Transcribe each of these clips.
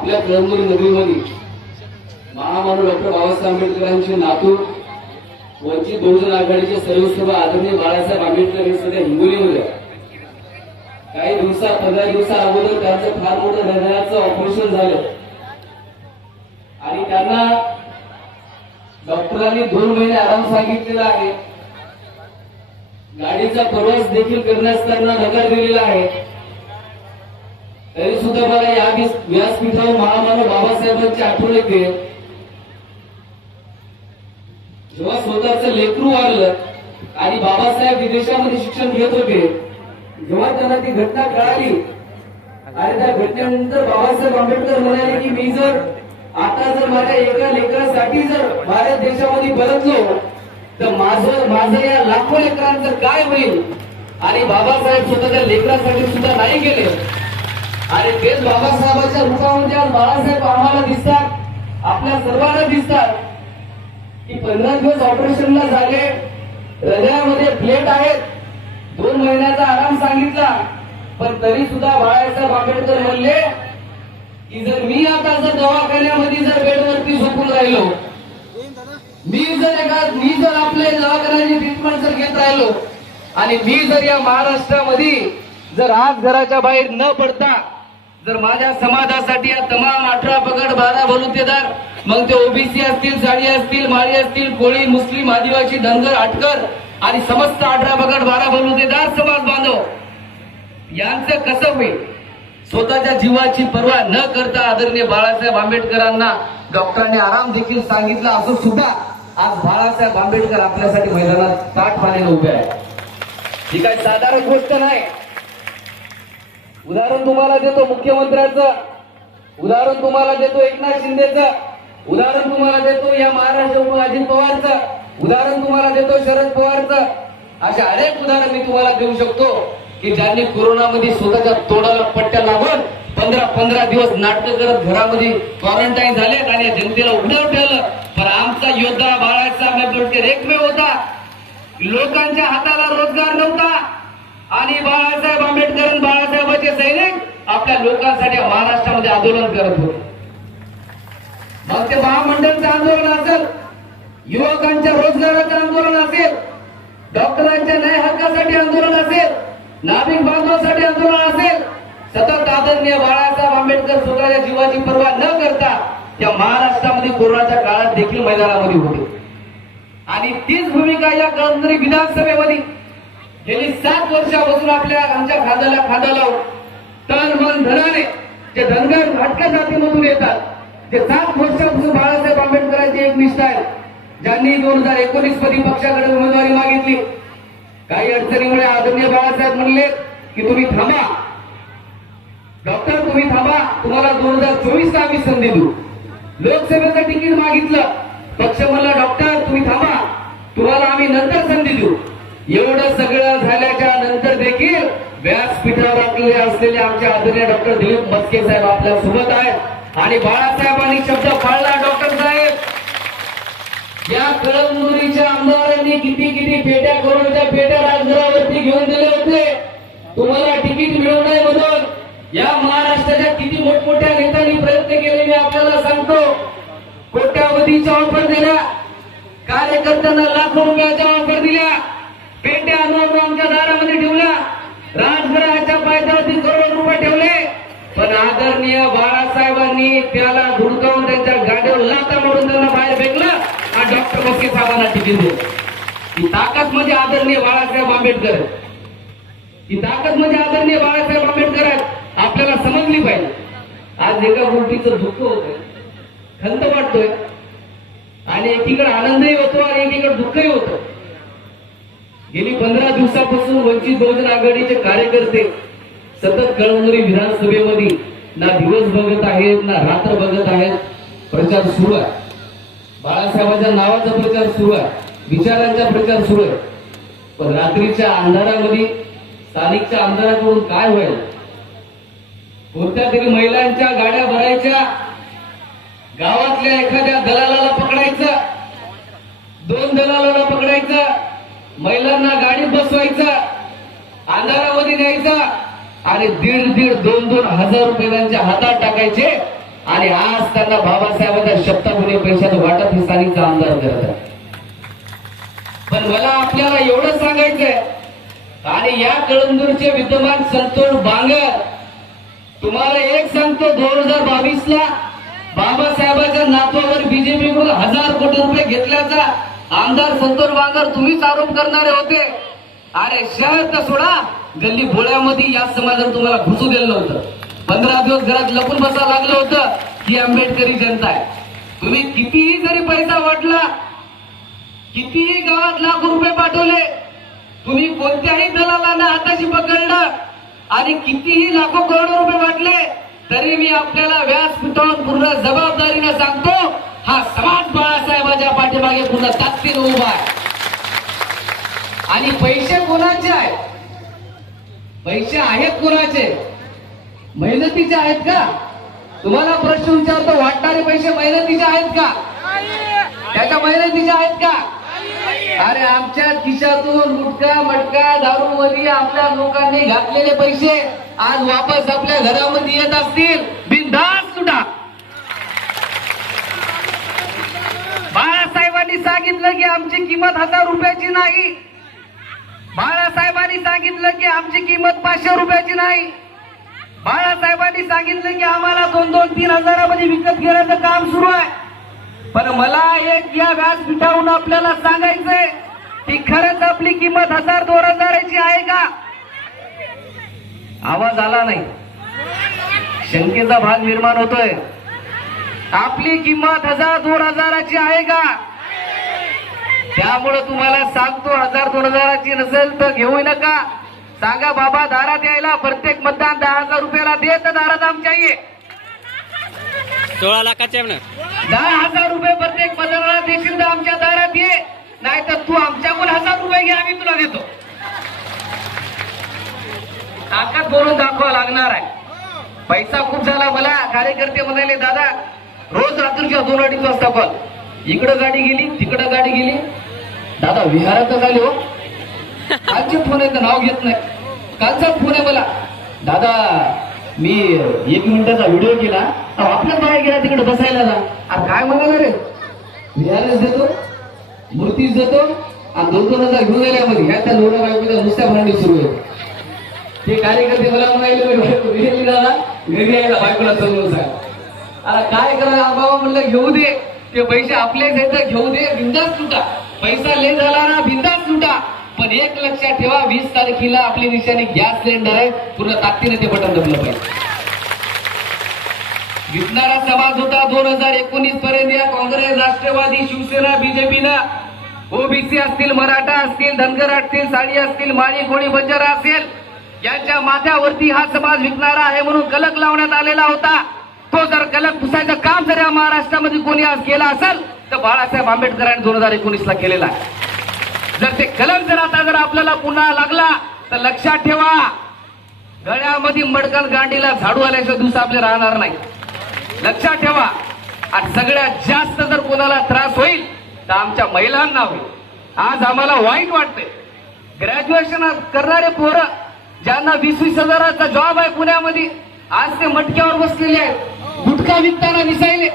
आपल्या कळमनुरी नगरीमध्ये महामानव डॉक्टर बाबासाहेब आंबेडकरांचे नातू वंचित बहुजन आघाडीचे सर्वसभा आदरणीय बाळासाहेब आंबेडकर हे सध्या हिंगोलीमध्ये काही दिवसा पंधरा दिवसा अगोदर त्यांचं फार मोठं हृदयाचं ऑपरेशन झालं. आणि त्यांना डॉक्टरांनी दोन महिने आराम सांगितलेला आहे. गाडीचा प्रवास देखील करण्यास त्यांना नकार दिलेला आहे. तरी सुद्धा मला या व्यासपीठावर महामानव बाबासाहेबांची आठवण येते. जेव्हा स्वतःच लेकरू वाढलं आणि बाबासाहेब विदेशामध्ये शिक्षण घेत होते जेव्हा त्यांना ती घटना कळाली आणि त्या घटनेनंतर बाबासाहेब आंबेडकर म्हणाले की मी जर आता जर माझ्या एका लेकरासाठी जर भारत देशामध्ये बदललो तर माझं माझं या लाखो लेकरांचं काय होईल? आणि बाबासाहेब स्वतःच्या लेकरासाठी सुद्धा नाही गेले. आणि तेच बाबासाहेबांच्या रूपामध्ये आज बाळासाहेब आम्हाला दिसतात. आपल्या सर्वांना दिसतात. की पंधरा दिवस ऑपरेशनला झाले. हृदयामध्ये प्लेट आहेत. दोन महिन्याचा आराम सांगितला. पण तरी सुद्धा बाळासाहेब आंबेडकर म्हणले की जर मी आता जर दवाखान्यामध्ये जर बेडवरती झोपून राहिलो मी जर एका मी जर आपल्या दवाखान्याची ट्रीटमेंट जर घेत राहिलो आणि मी जर या महाराष्ट्रामध्ये जर आज घराच्या बाहेर न पडता जर माझ्या समाजासाठी या तमाम अठरा पगड बारा बलुतेदार मग ते ओबीसी असतील साडी असतील माळी असतील कोळी मुस्लिम आदिवासी धनगर आटकर आणि समस्त अठरा पगड बारा बलुतेदार समाज बांधव यांचं कसं होईल? स्वतःच्या जीवाची पर्वा न करता आदरणीय बाळासाहेब आंबेडकरांना डॉक्टरांनी आराम देखील सांगितला असं सुद्धा आज बाळासाहेब आंबेडकर आपल्यासाठी मैदानात ताट पाण्याने उभे आहे ही काही साधारण गोष्ट नाही. उदाहरण तुम्हाला देतो मुख्यमंत्र्याचं. उदाहरण तुम्हाला देतो एकनाथ शिंदेचं. उदाहरण तुम्हाला देतो या महाराष्ट्र अजित पवारचं. उदाहरण तुम्हाला देतो शरद पवारचं. अशा अनेक उदाहरण मी तुम्हाला देऊ शकतो की ज्यांनी कोरोनामध्ये स्वतःच्या तोडाला पट्ट्या लावत पंधरा पंधरा दिवस नाटक करत घरामध्ये क्वारंटाईन झालेत आणि या जनतेला उघडं ठेवलं. पण आमचा योद्धा बाळासाहेब आंबेडकर एकमेव होता. लोकांच्या हाताला रोजगार नव्हता. आणि बाळासाहेब आंबेडकर आणि बाळासाहेबांचे सैनिक आपल्या लोकांसाठी महाराष्ट्रामध्ये आंदोलन करत होते. मग ते महामंडळचं आंदोलन असेल युवकांच्या रोजगाराचं आंदोलन असेल डॉक्टरांच्या न्याय हक्कासाठी आंदोलन असेल नाभिक बांधवासाठी आंदोलन असेल सतत आदरणीय बाळासाहेब आंबेडकर स्वतःच्या जीवाची पर्वा न करता त्या महाराष्ट्रामध्ये कोरोनाच्या काळात देखील मैदानामध्ये होते. आणि तीच भूमिका या कळमनुरी विधानसभेमध्ये गेली सात वर्षापासून आपल्या आमच्या खादाला खादा लावून तन मन धनाने जे धनगर भटक्या जातीमधून येतात जे सात वर्षापासून बाळासाहेब आंबेडकरांची एक निष्ठा आहे ज्यांनी दोन हजार एकोणीसमध्ये पक्षाकडे उमेदवारी मागितली. काही अडचणीमुळे आदरणीय बाळासाहेब म्हणले की तुम्ही थांबा. डॉक्टर तुम्ही थांबा. तुम्हाला दोन हजार चोवीस ला आम्ही संधी देऊ. लोकसभेचं तिकीट मागितलं. पक्ष म्हणला डॉक्टर तुम्ही थांबा. तुम्हाला आम्ही नंतर संधी देऊ. एवढं सगळं झाल्याच्यानंतर देखील व्यासपीठावर आपले असलेले आमचे आदरणीय डॉक्टर दिलीप मस्के साहेब आपल्यासोबत आहेत. आणि बाळासाहेबांनी शब्द पाळला डॉक्टर साहेब. या कळमनुरीच्या आमदारांनी किती किती पेट्या करोडच्या पेट्या राजघरावरती घेऊन दिले होते. तुम्हाला तिकीट मिळू नये म्हणून. या महाराष्ट्राच्या किती मोठमोठ्या नेत्यांनी प्रयत्न केले मी आपल्याला सांगतो. कोट्यावधीच्या ऑफर दिल्या. कार्यकर्त्यांना लाखो रुपयाच्या ऑफर दिल्या. पेट्या आणून आमच्या दारामध्ये ठेवल्या राजघराच्या पायथ्यावरती करोड रुपये ठेवले? पण आदरणीय बाळासाहेबांनी त्याला धुडकावून त्यांच्या गाडीवर लाता मारून त्यांना बाहेर फेकलं आणि डॉक्टर मस्के साहेबांना तिकीट ही ताकद म्हणजे आदरणीय बाळासाहेब आंबेडकर. ही ताकद म्हणजे आदरणीय बाळासाहेब आंबेडकर आहेत. आपल्याला समजली पाहिजे. आज एका गोष्टीचं दुःख होत खंत वाटतोय. आणि एकीकडे आनंदही होतो आणि एकीकडे दुःखही होतं. गेली पंधरा दिवसापासून वंचित बहुजन आघाडीचे कार्यकर्ते सतत कळमनुरी विधानसभेमध्ये ना दिवस बघत आहेत ना रात्र बघत आहेत. प्रचार सुरू आहे. बाळासाहेबांच्या नावाचा प्रचार सुरू आहे. विचारांचा प्रचार सुरू आहे. पण रात्रीच्या अंधारामध्ये स्थानिकच्या अंधाराकडून काय होईल? कोणत्या तरी महिलांच्या गाड्या भरायच्या गावातल्या एखाद्या दलालाला पकडायचं दोन दलालाला पकडायचं महिलांना गाडीत बसवायचा अंधारामध्ये न्यायचा आणि दीड दीड दोन दोन हजार रुपये त्यांच्या हातात टाकायचे आणि आज त्यांना बाबासाहेबांच्या शब्दापुढे पैशात वाटप हे स्थानिकचा आमदार करत आहे पण मला आपल्याला एवढं सांगायचंय आणि या कळंदूरचे विद्यमान संतोष बांगर तुम्हाला एक सांगतो दोन हजार बावीस ला बाबासाहेबांच्या नातवावर बीजेपीकडून हजार कोटी रुपये घेतल्याचा आमदार संतोष बांगर तुम्हीच आरोप करणारे होते. अरे शहर तर सोडा. गल्ली भोळ्यामध्ये या समाजाला तुम्हाला घुसू दिलं नव्हतं. पंधरा दिवस घरात लपून बसा लागलं होतं ही आंबेडकरी जनता आहे. तुम्ही कितीही जरी पैसा वाटला कितीही गावात लाख रुपये पाठवले तुम्ही कोणत्याही दलालांना हाताशी पकडलं आणि कितीही लाखो करोड रुपये वाटले तरी मी आपल्याला व्यासपीठावर पूर्ण जबाबदारीने सांगतो हा समाज बाळासाहेबाच्या पाठीमागे पूर्ण ताकदीने उभा आहे. आणि पैसे कोणाचे आहेत? पैसे आहेत कोणाचे? मेहनतीचे आहेत का? तुम्हाला प्रश्न विचारतो वाटणारे पैसे मेहनतीचे आहेत का? त्याच्या मेहनतीचे आहेत का? अरे आमच्या खिशातून गुटखा मटका दारूमध्ये आपल्या लोकांनी घातलेले पैसे आज वापस आपल्या घरामध्ये येत असतील. बिनधास्त सुटा सांगितलं की आमची किंमत हजार रुपयाची नाही. बाळासाहेबांनी सांगितलं की आमची किंमत पाचशे रुपयाची नाही. बाळासाहेबांनी सांगितलं की आम्हाला दोन दोन तीन हजारामध्ये विकत घेण्याचं काम सुरू आहे. पण मला एक या व्यासपीठावरून आपल्याला सांगायचंय की खरंच आपली किंमत हजार दोन हजाराची आहे का? आवाज आला नाही. शंकेचा भाग निर्माण होतोय. आपली किंमत हजार दोन हजाराची आहे का? त्यामुळे तुम्हाला सांगतो हजार दोन हजाराची नसेल तर घेऊ नका. सांगा बाबा दारात यायला प्रत्येक मतदान दहा हजार रुपयाला दे तर दारात आमच्या ये सोळा लाखाचे ना दहा हजार रुपये प्रत्येक मतदाराला देशील तर आमच्या दारात ये. नाही तर तू आमच्याकडून हजार रुपये घे आम्ही तुला देतो. ताकद बोलून दाखवा लागणार आहे. पैसा खूप झाला मला कार्यकर्ते म्हणाले दादा रोज रात्रीच्या दोन अडीच वाजता कॉल इकडं गाडी गेली तिकडं गाडी गेली दादा विहारात झाले हो. कालचे फोन आहे तर नाव घेत नाही. कालचा फोन आहे मला. दादा मी एक मिनिटाचा व्हिडिओ केला. आपल्या बाहेर गेला तिकडे बसायला जा. आता काय म्हणाला रे? विहारच देतो मूर्तीच देतो आणि दोन दोन हजार घेऊन गेल्यामध्ये ह्या त्या नवरा बायकोच्या नुसत्या भांडी सुरू आहे ते कार्यकर्ते मला म्हणाले दादा घरी यायला बायकोला समजून सांग. आता काय करा बाबा म्हणलं घेऊ दे. ते पैसे आपले आहेत घेऊ दे. बिंदास तुटा पैसा ले झाला ना बिंदास लुटा पण एक लक्षात ठेवा वीस तारखेला आपली निशाणी गॅस सिलेंडर आहे. पूर्ण ताकदीने ते बटन दबलं पाहिजे. विकणारा समाज होता दोन हजार एकोणीस पर्यंत. या काँग्रेस राष्ट्रवादी शिवसेना बीजेपीनं. ओबीसी असतील मराठा असतील धनगर असतील साडी असतील माळी कोळी बंजारा असेल यांच्या माथ्यावरती हा समाज विकणारा आहे म्हणून कलक लावण्यात आलेला होता. तो जर कलक पुसायचं काम जर या महाराष्ट्रामध्ये कोणी आज केला असेल तर बाळासाहेब आंबेडकरांनी दोन हजार एकोणीसला केलेला आहे. जर ते कलम जर आता जर आपल्याला पुन्हा लागला तर लक्षात ठेवा गळ्यामध्ये मडकल गांडीला झाडू आल्याच्या दिवस आपले राहणार नाही. लक्षात ठेवा आणि सगळ्यात जास्त जर कोणाला त्रास होईल तर आमच्या महिलांना होईल. आज आम्हाला वाईट वाटतंय. ग्रॅज्युएशन करणारे पोरं ज्यांना वीस वीस हजाराचा जॉब आहे पुण्यामध्ये आज ते मटक्यावर बसलेले आहेत. गुटखा विकताना दिसायले.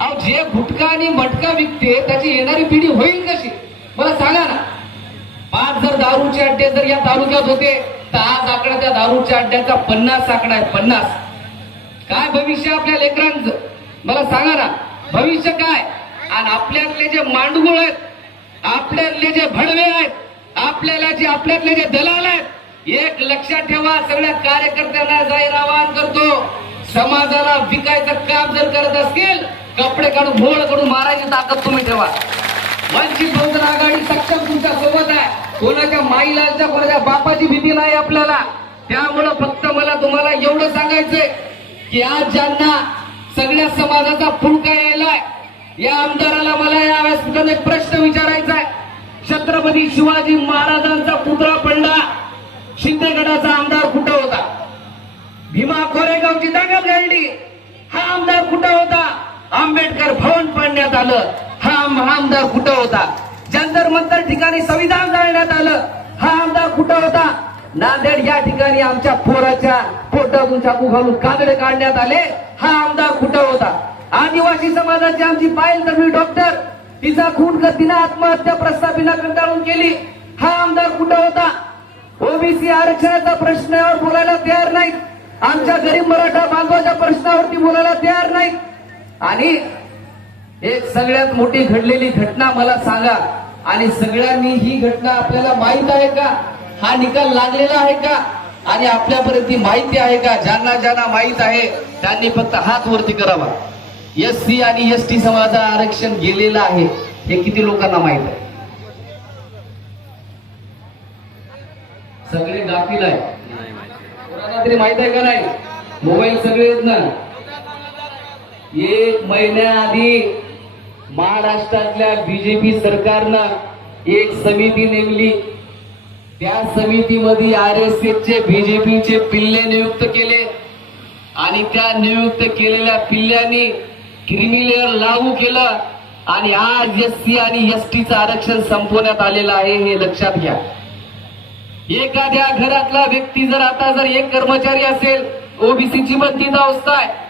अहो जे गुटखा आणि मटका विकते त्याची येणारी पिढी होईल कशी? मला सांगा ना. पाच जर दारूचे अड्डे जर या तालुक्यात होते तर आज आकडा त्या दारूच्या अड्ड्याचा पन्नास आकडा आहे पन्नास. काय भविष्य आपल्या लेकरांचं? मला सांगा ना. भविष्य काय? आणि आपल्यातले जे मांडगुळ आहेत आपल्यातले जे भडवे आहेत आपल्याला जे आपल्यातले जे दलाल आहेत एक लक्षात ठेवा सगळ्या कार्यकर्त्यांना जाहीर आवाहन करतो. समाजाला विकायचं काम जर करत असतील कपडे काढून भोळ काढून मारायची ताकद तुम्ही ठेवा. वंचित बहुजन आघाडी सक्षम तुमच्यासोबत आहे. कोणाच्या माईलालच्या कोणाच्या बापाची भीती नाही आपल्याला. त्यामुळं फक्त मला तुम्हाला एवढं सांगायचंय की आज ज्यांना सगळ्या समाजाचा फुलका यायलाय या आमदाराला मला या व्यासपीठात एक प्रश्न विचारायचा आहे. छत्रपती शिवाजी महाराजांचा पुतळा पडला. शिंदेगडाचा आमदार कुठं होता? भीमा कोरेगावची दंगल घडली हा आमदार कुठं होता? आंबेडकर भवन पाडण्यात आलं. हा आमदार कुठं होता? जंतर मंतर ठिकाणी संविधान जाळण्यात आलं. हा आमदार कुठं होता? नांदेड या ठिकाणी आमच्या पोराच्या पोटातून चाकू घालून कांदडे काढण्यात आले. हा आमदार कुठं होता? आदिवासी समाजाची आमची पायल तन्वी डॉक्टर. तिचा खून कर तिनं आत्महत्या प्रस्ताविना कंटाळून केली. हा आमदार कुठं होता? ओबीसी आरक्षणाचा प्रश्नावर बोलायला तयार नाही आमच्या गरीब मराठा बांधवाच्या प्रश्नावरती बोलायला तयार नाही आणि एक सगळ्यात मोठी घडलेली घटना मला सांगा. आणि सगळ्यांनी ही घटना आपल्याला माहीत आहे का? हा निकाल लागलेला आहे का? आणि आपल्यापर्यंत ती माहिती आहे का? ज्यांना ज्यांना माहीत आहे त्यांनी फक्त हात वरती करावा. एस सी आणि एस टी समाजाचं आरक्षण गेलेलं आहे. हे किती लोकांना माहीत आहे? सगळे गाफील आहे कोणाला तरी माहीत आहे का नाही? मोबाईल सगळे आहेत ना? एक महिन्याआधी महाराष्ट्रातल्या बीजेपी सरकारनं एक समिती नेमली. त्या समितीमध्ये आर एस चे बीजेपीचे पिल्ले नियुक्त केले. आणि त्या नियुक्त केलेल्या पिल्ल्यांनी क्रिमिलेअर लागू केलं. आणि आज एस सी आणि एस टीचं आरक्षण संपवण्यात आलेलं आहे हे लक्षात घ्या. एखाद्या घरातला व्यक्ती जर आता जर एक कर्मचारी असेल ओबीसीची पण तिथं अवस्था आहे.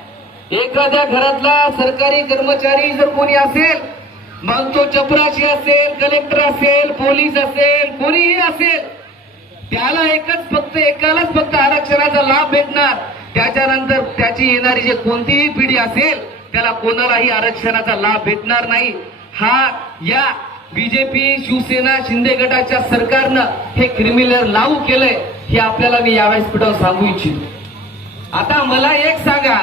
एखाद्या घरातला सरकारी कर्मचारी जर कोणी असेल मग तो चपराशी असेल कलेक्टर असेल पोलीस असेल कोणीही असेल त्याला एकच फक्त एकालाच फक्त आरक्षणाचा लाभ भेटणार. त्याच्यानंतर त्याची येणारी जे कोणतीही पिढी असेल त्याला कोणालाही आरक्षणाचा लाभ भेटणार नाही. हा या बीजेपी शिवसेना शिंदे गटाच्या सरकारनं हे क्रिमिनल लागू केलंय हे आपल्याला मी यावेळेस पिठावर सांगू इच्छितो. आता मला एक सांगा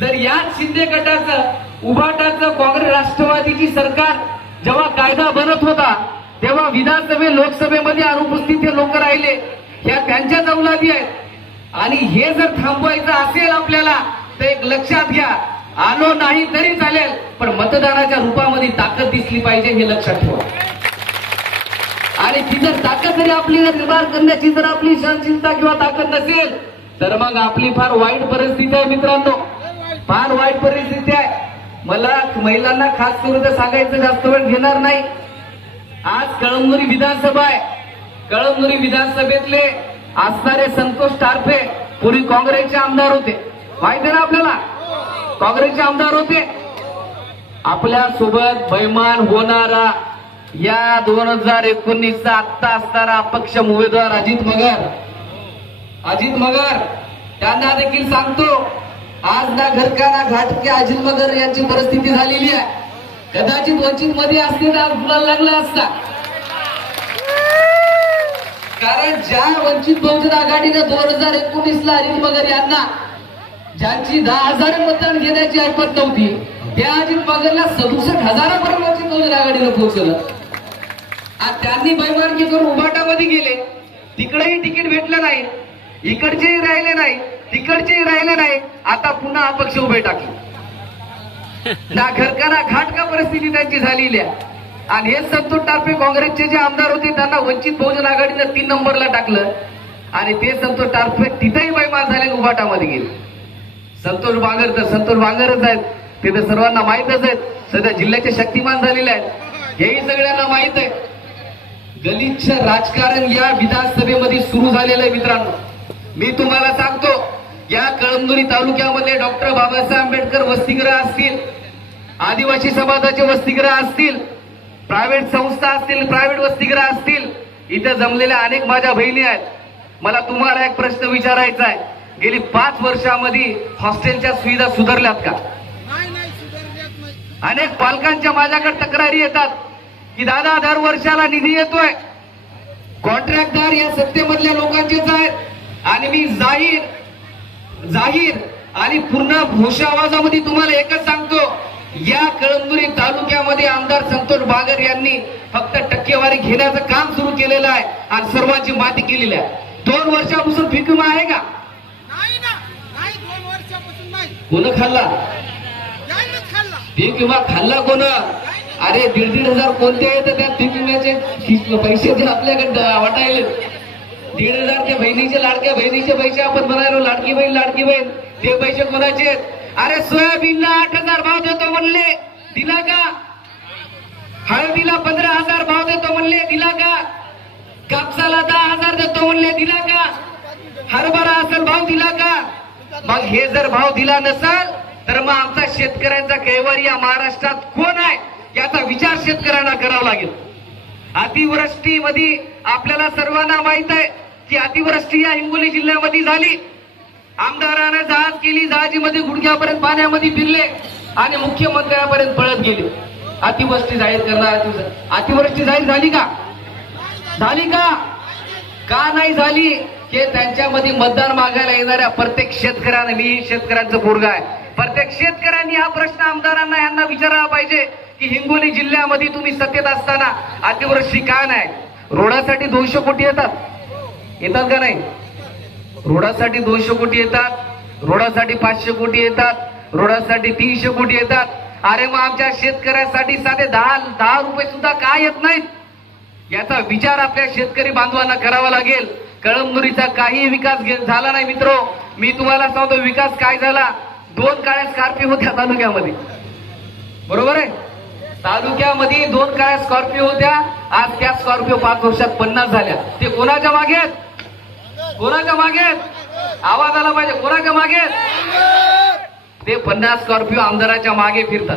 जर याच शिंदे गटाचं उभाटाचं काँग्रेस राष्ट्रवादीची सरकार जेव्हा कायदा बनत होता तेव्हा विधानसभे लोकसभेमध्ये अनुपस्थित हे लोक राहिले. ह्या त्यांच्याच अवलादी आहेत. आणि हे जर थांबवायचं असेल आपल्याला तर एक लक्षात घ्या. आलो नाही तरी चालेल पण मतदानाच्या रूपामध्ये ताकद दिसली पाहिजे हे लक्षात ठेवा. आणि ती जर ताकद जरी आपली निर्माण करण्याची जर आपली सहनशीलता किंवा ताकद नसेल तर मग आपली फार वाईट परिस्थिती आहे मित्रांनो. फार वाईट परिस्थिती आहे. मला महिलांना खास करून तर सांगायचं जास्त वेळ घेणार नाही. आज कळमनुरी विधानसभा आहे. कळमनुरी विधानसभेतले असणारे संतोष टारफे पूर्वी काँग्रेसचे आमदार होते. माहिती आहे ना आपल्याला? काँग्रेसचे आमदार होते. आपल्यासोबत बैमान होणारा या दोन हजार एकोणीसचा आत्ता असणारा अपक्ष उमेदवार अजित मगर. अजित मगर त्यांना देखील सांगतो आज ना घरका ना घाटके अजित मगर यांची परिस्थिती झालेली आहे. कदाचित वंचित मध्ये असते तर आज गुलाल लागला असता. कारण ज्या वंचित बहुजन आघाडीनं दोन हजार एकोणीस ला अजित मगर यांना ज्यांची दहा हजार मतदान घेण्याची ऐपत नव्हती त्या अजित मगरला सदुसष्ट हजारापर्यंत वंचित बहुजन आघाडीनं पोहोचलं आणि त्यांनी बैमानगी करून उभाटामध्ये गेले. तिकडेही तिकीट भेटलं नाही. इकडचेही राहिले नाही. तिकडचेही राहिले नाही आता पुन्हा अपक्ष उभे टाकले. ना घरकाना घाटका परिस्थिती त्यांची झालेली आहे? आणि हे संतोष टारफे काँग्रेसचे जे आमदार होते त्यांना वंचित बहुजन आघाडीनं तीन नंबरला टाकलं. आणि ते संतोष टारफे तिथेही बैमान झाले उभाटामध्ये गेले. संतोष बांगर तर संतोष बांगरच आहेत. ते तर सर्वांना माहीतच आहेत. सध्या जिल्ह्याचे शक्तिमान झालेले आहेत. हेही सगळ्यांना माहीत आहे. गलिच्छ राजकारण या विधानसभेमध्ये सुरू झालेलं आहे मित्रांनो. मी तुम्हाला सांगतो या कळमनुरी तालुक्यामध्ये डॉक्टर बाबासाहेब आंबेडकर वसतिगृह असतील आदिवासी समाजाचे वसतिगृह असतील प्रायव्हेट संस्था असतील प्रायव्हेट वसतिगृह असतील इथे जमलेल्या अनेक माझ्या बहिणी आहेत. मला तुम्हाला एक प्रश्न विचारायचा आहे. गेली पाच वर्षामध्ये हॉस्टेलच्या सुविधा सुधारल्यात का? अनेक पालकांच्या माझ्याकडे तक्रारी येतात की दादा दर वर्षाला निधी येतोय. कॉन्ट्रॅक्टदार या सत्तेमधल्या लोकांचेच आहेत आणि मी जाहीर जाहीर आणि पूर्ण घोष आवाजामध्ये तुम्हाला एकच सांगतो या कळमनुरी तालुक्यामध्ये आमदार संतोष बागर यांनी फक्त टक्केवारी घेण्याचं काम सुरू केलेलं आहे आणि सर्वांची माती केलेली आहे. दोन वर्षापासून पीक विमा आहे का? नाही ना नाही दोन वर्षापासून नाही. कोण खाल्ला? पीक विमा खाल्ला कोण? अरे दीड दीड हजार कोणते आहेत त्या पीक विम्याचे पैसे ते आपल्याकडे वाटायले. दीड हजार ते बहिणीचे लाडक्या बहिणीचे पैसे आपण म्हणालो लाडकी बहीण लाडकी बहीण ते पैसे कोणाचे आहेत? अरे सोयाबीनला आठ हजार भाव देतो म्हणले दिला का? हळदीला पंधरा हजार भाव देतो म्हणले दिला का? कापसाला दहा हजार देतो म्हणले दिला का? हरभरा असेल भाव दिला का? मग हे जर भाव दिला नसेल तर मग आमचा शेतकऱ्यांचा कैवारी या महाराष्ट्रात कोण आहे? याचा विचार शेतकऱ्यांना करावा लागेल. अतिवृष्टीमध्ये आपल्याला सर्वांना माहीत आहे ती अतिवृष्टी या हिंगोली जिल्ह्यामध्ये झाली. आमदारानं जहाज केली जहाजीमध्ये गुडघ्यापर्यंत पाण्यामध्ये फिरले आणि मुख्यमंत्र्यापर्यंत पळत गेले. अतिवृष्टी जाहीर करणार अतिवृष्टी अतिवृष्टी जाहीर झाली का? झाली का? का नाही झाली? हे त्यांच्यामध्ये मतदान मागायला येणाऱ्या प्रत्येक शेतकऱ्यानं मी शेतकऱ्यांचं पोरगा आहे. प्रत्येक शेतकऱ्यांनी हा प्रश्न आमदारांना यांना विचारला पाहिजे की हिंगोली जिल्ह्यामध्ये तुम्ही सत्तेत असताना अतिवृष्टी का नाही? रोडासाठी दोनशे कोटी येतात. येतात का नाही? रोडासाठी दोनशे कोटी येतात रोडासाठी पाचशे कोटी येतात रोडासाठी तीनशे कोटी येतात. अरे मग आमच्या शेतकऱ्यासाठी साधे दहा दहा रुपये सुद्धा का येत नाहीत? याचा विचार आपल्या शेतकरी बांधवांना करावा लागेल. कळमनुरीचा काही विकास झाला नाही मित्र. मी तुम्हाला सांगतो विकास काय झाला? दोन काळ्या स्कॉर्पिओ होत्या तालुक्यामध्ये. बरोबर आहे? तालुक्यामध्ये दोन काळ्या स्कॉर्पिओ होत्या. आज त्या स्कॉर्पिओ पाच वर्षात पन्नास झाल्या. ते कोणाच्या मागे आहेत? कोणाच्या मागे आवाज आला पाहिजे. कोणाच्या मागे ते पन्नास स्कॉर्पिओ आमदाराच्या मागे फिरतात.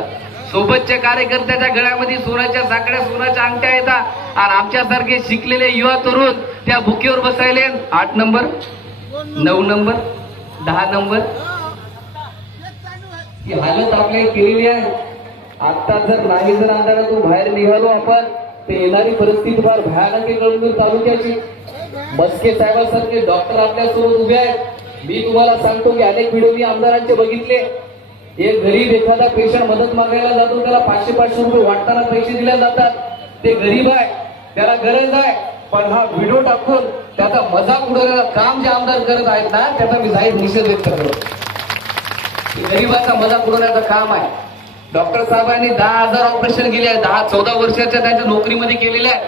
सोबतच्या कार्यकर्त्याच्या गळ्यामध्ये सोन्याच्या साकड्या सोन्याच्या अंगठ्या येतात. आणि आमच्यासारखे शिकलेले युवा तरुण त्या बुकेवर बसायले. आठ नंबर नऊ नंबर दहा नंबर. ही हालत आपल्या केलेली आहे. आता जर नाही जर अंधारातून बाहेर निघालो आपण तर येणारी परिस्थिती फार भयानक आहे कळून तालुक्याची. मस्के साहेबांसारखे डॉक्टर आपल्यासोबत उभे आहेत. मी तुम्हाला सांगतो की अनेक व्हिडिओ मी आमदारांचे बघितले. एक गरीब एखादा पेशंट मदत मागायला जातो त्याला पाचशे पाचशे रुपये वाटताना पैसे दिले जातात. ते गरीब आहे त्याला गरज आहे. पण हा व्हिडिओ टाकून त्याचा मजाक उडवण्याचं काम जे आमदार करत आहेत ना त्याचा मी जाहीर निषेध व्यक्त करतो. गरीबाचा मजाक उडवण्याचं काम आहे. डॉक्टर साहेबांनी दहा हजार ऑपरेशन केले आहे. दहा चौदा वर्षाच्या त्यांच्या नोकरीमध्ये केलेल्या आहे.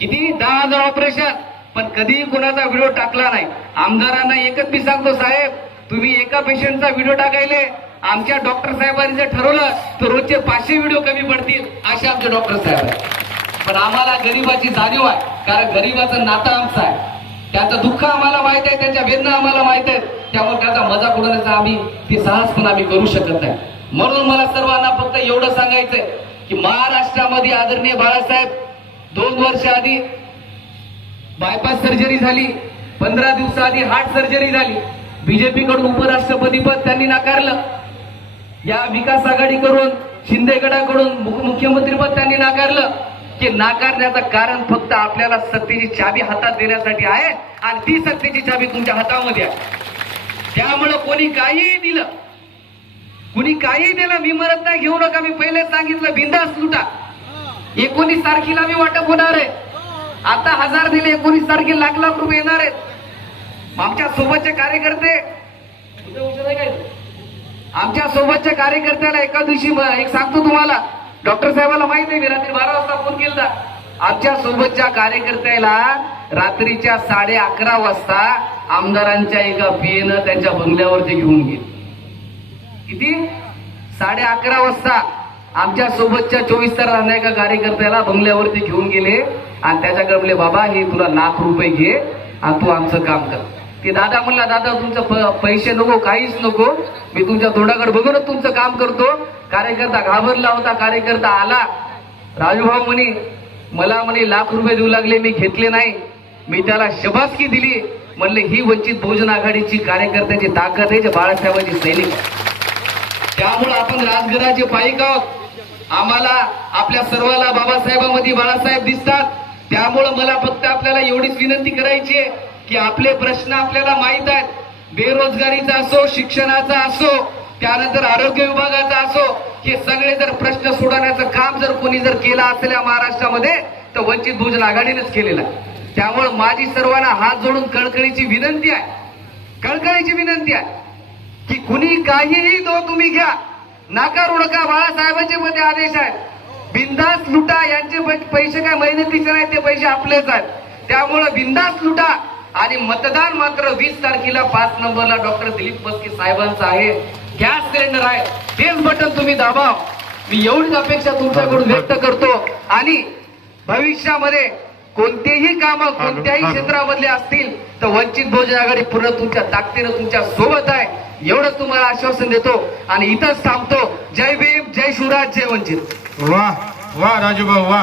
किती? दहा हजार ऑपरेशन पण कधीही कोणाचा व्हिडिओ टाकला नाही. आमदारांना एकच मी सांगतो साहेब तुम्ही एका पेशंटचा व्हिडिओ टाकायले. आमच्या डॉक्टर साहेबांनी जर ठरवलं तर रोजचे पाचशे व्हिडिओ कमी पडतील असे आमचे डॉक्टर साहेब आहेत. पण आम्हाला गरीबाची जाणीव आहे कारण गरीबाचं नातं आमचं आहे. त्याचं दुःख आम्हाला माहीत आहे त्याच्या वेदना आम्हाला माहीत आहेत. त्यामुळे त्याचा मजा उडवण्याचा आम्ही ते साहस पण आम्ही करू शकत नाही. म्हणून मला सर्वांना फक्त एवढं सांगायचंय की महाराष्ट्रामध्ये आदरणीय बाळासाहेब दोन वर्ष आधी बायपास सर्जरी झाली. पंधरा दिवसाआधी हार्ट सर्जरी झाली. बीजेपी कडून उपराष्ट्रपती पद त्यांनी नाकारलं. या विकास आघाडीकडून शिंदे गटाकडून मुख्यमंत्री पद त्यांनी नाकारलं. की नाकारण्याचं कारण फक्त आपल्याला सत्तेची चाबी हातात देण्यासाठी आहे आणि ती सत्तेची चाबी तुमच्या हातामध्ये आहे. त्यामुळं कोणी काहीही दिलं. कुणी काहीही दिलं मी मरत नाही घेऊ नका. मी पहिले सांगितलं बिंदास लुटा. एकोणीस तारखेला मी वाटप होणार आहे. आता हजार दिले एकोणीस तारखे लाख लाख रुपये येणार आहेत. आमच्या सोबतचे कार्यकर्ते आमच्या सोबतच्या कार्यकर्त्याला एका दिवशी एक सांगतो तुम्हाला. डॉक्टर साहेबाला माहीत आहे मी रात्री बारा वाजता फोन केला आमच्या सोबतच्या कार्यकर्त्याला रात्रीच्या साडे अकरा वाजता आमदारांच्या एका पियेनं त्यांच्या बंगल्यावरती घेऊन गेले. किती? साडे अकरा वाजता. आमच्या सोबतच्या चोवीस तास राहण्या एका कार्यकर्त्याला बंगल्यावरती घेऊन गेले. आणि त्याच्याकडे म्हणले बाबा हे तुला लाख रुपये घे आणि तू आमचं काम कर. ते दादा म्हणला दादा तुमचं प- पैसे नको काहीच नको. मी तुमच्या तोंडाकडे बघूनच तुमचं काम करतो. कार्यकर्ता घाबरला होता. कार्यकर्ता आला. राजूभाऊ म्हणे मला म्हणे लाख रुपये देऊ लागले मी घेतले नाही. मी त्याला शबासकी दिली. म्हणले ही वंचित बहुजन आघाडीची कार्यकर्त्याची ताकद आहे जे बाळासाहेबांची सैनिक त्यामुळे आपण राजघराचे पायिक आहोत? आम्हाला आपल्या सर्वाला बाबासाहेबांमध्ये बाळासाहेब दिसतात. त्यामुळं मला फक्त आपल्याला एवढीच विनंती करायची आहे की आपले प्रश्न आपल्याला माहीत आहेत. बेरोजगारीचा असो शिक्षणाचा असो त्यानंतर आरोग्य विभागाचा असो हे सगळे जर प्रश्न सोडवण्याचं काम जर कोणी जर केलं असेल महाराष्ट्रामध्ये तर वंचित बहुजन आघाडीनेच केलेलं त्यामुळं माझी सर्वांना हात जोडून कळकळीची विनंती आहे. कळकळीची विनंती आहे की कुणी काहीही दो तुम्ही घ्या. नाकारू नका बाळासाहेबांचे मध्ये आदेश आहेत. बिंदास लुटा यांचे पैसे काय मेहनतीचे नाही ते पैसे आपलेच आहेत. त्यामुळं बिंदास लुटा आणि मतदान मात्र वीस तारखेला पाच नंबरला डॉक्टर दिलीप मस्के साहेबांचं आहे. गॅस सिलेंडर आहे. तेच बटन तुम्ही दाबा मी एवढीच अपेक्षा तुमच्याकडून व्यक्त करतो. आणि भविष्यामध्ये कोणतेही काम कोणत्याही. क्षेत्रामधले असतील तर वंचित बहुजन आघाडी पूर्ण तुमच्या ताकदीनं तुमच्यासोबत आहे. एवढंच तुम्हाला आश्वासन देतो आणि इथंच थांबतो. जय भीम जय शिवराज जय वंचित. वा वा राजूभाऊ वा